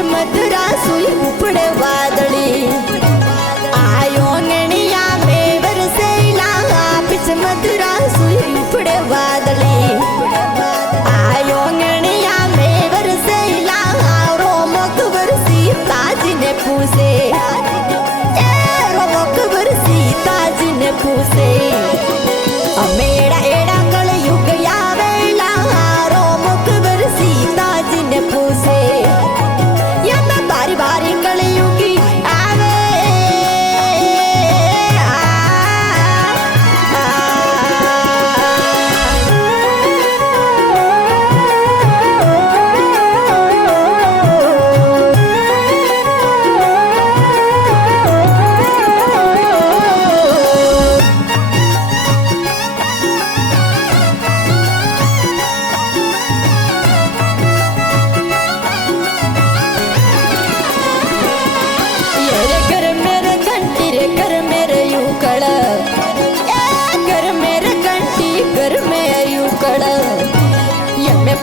मधुरा सुई उपड़े वादड़ी आयो नैनिया में बरसेला पिछ मधुरा सुई उपड़े वादड़ी आयो नैनिया में बरसेला रोमक बरसी ताज ने पूसे रोमक बरसी ताज ने पूसे अमेड़ा एड़ा कल युग यावेला रोमक बरसी ताज ने पूसे बारी बारी कलयुगी आवे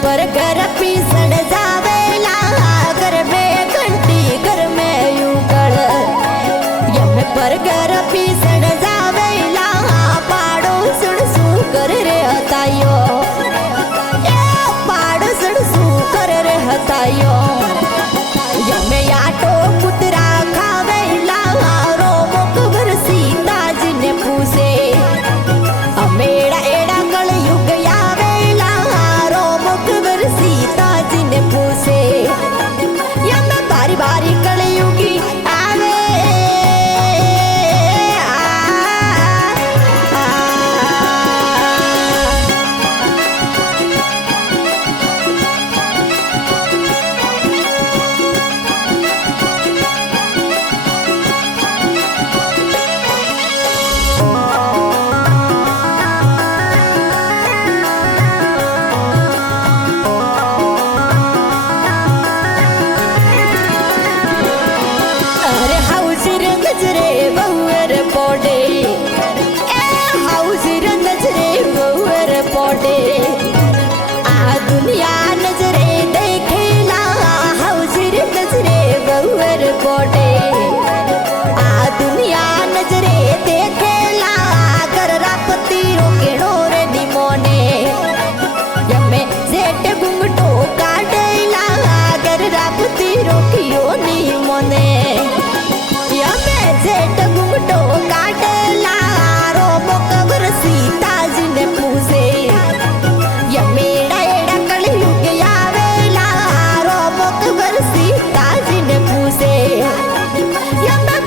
पर घर पीसण जावेला घर में घंटी घर में युगल यम पर घर पीसण जावेला पाड़ो सुन सु कर रे हतायो पाड़ो सुन सु कर रे हतायो यम याटो कुतरा खावेला रो मुख बरसी ताज ने पूसे अमेड़ा एड़ा कल युग यावेला सीता जी ने पूछे या मैं बारी बारी कलयुगी आवे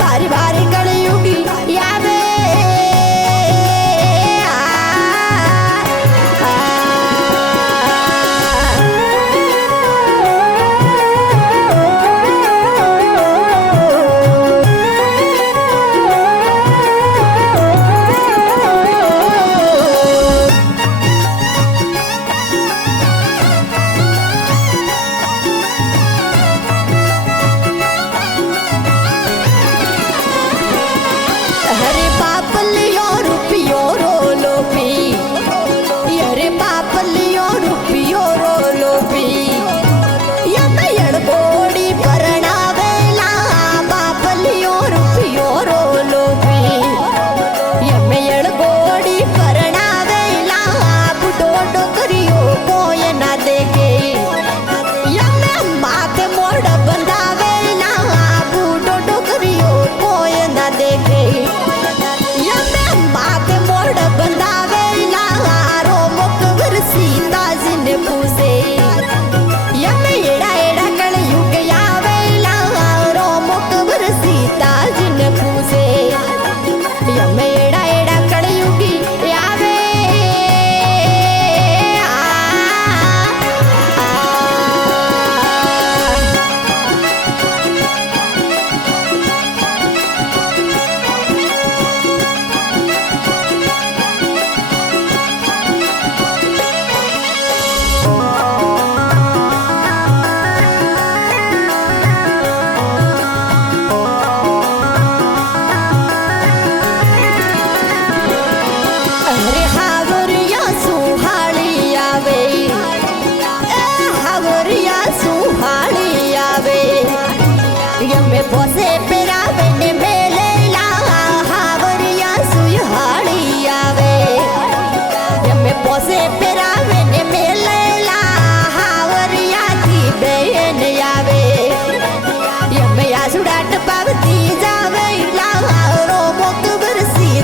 बारी बारी कलयुगी यावे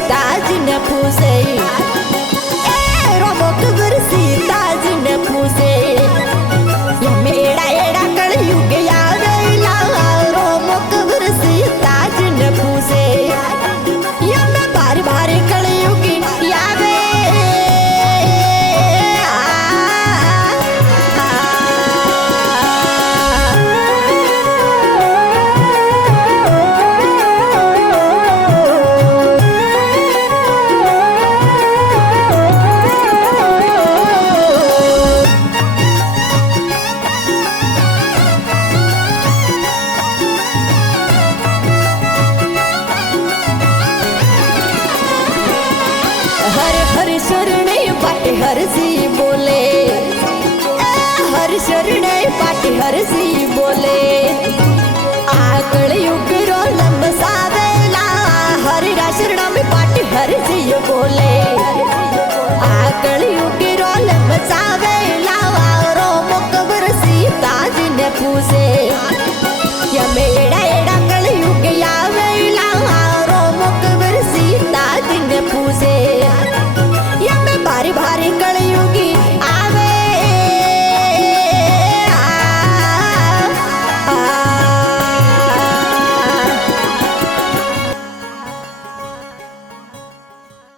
सीता जी ने पूछे रोम अकबर सीता जी ने पूछे ये मेरा एड़ा कलयुग आवेला रोम अकबर सीता जी ने पूछे ये मैं बार बार कलयुग आवे हर जी बोले हर शरणे पाटी हर जी बोले आकल युग रो लंबसावेला हरि रा शरणा में पाटी हर जी बोले आकल युग रो लंबसावेला रोम अकबर सीता जी ने पूछे या मेरा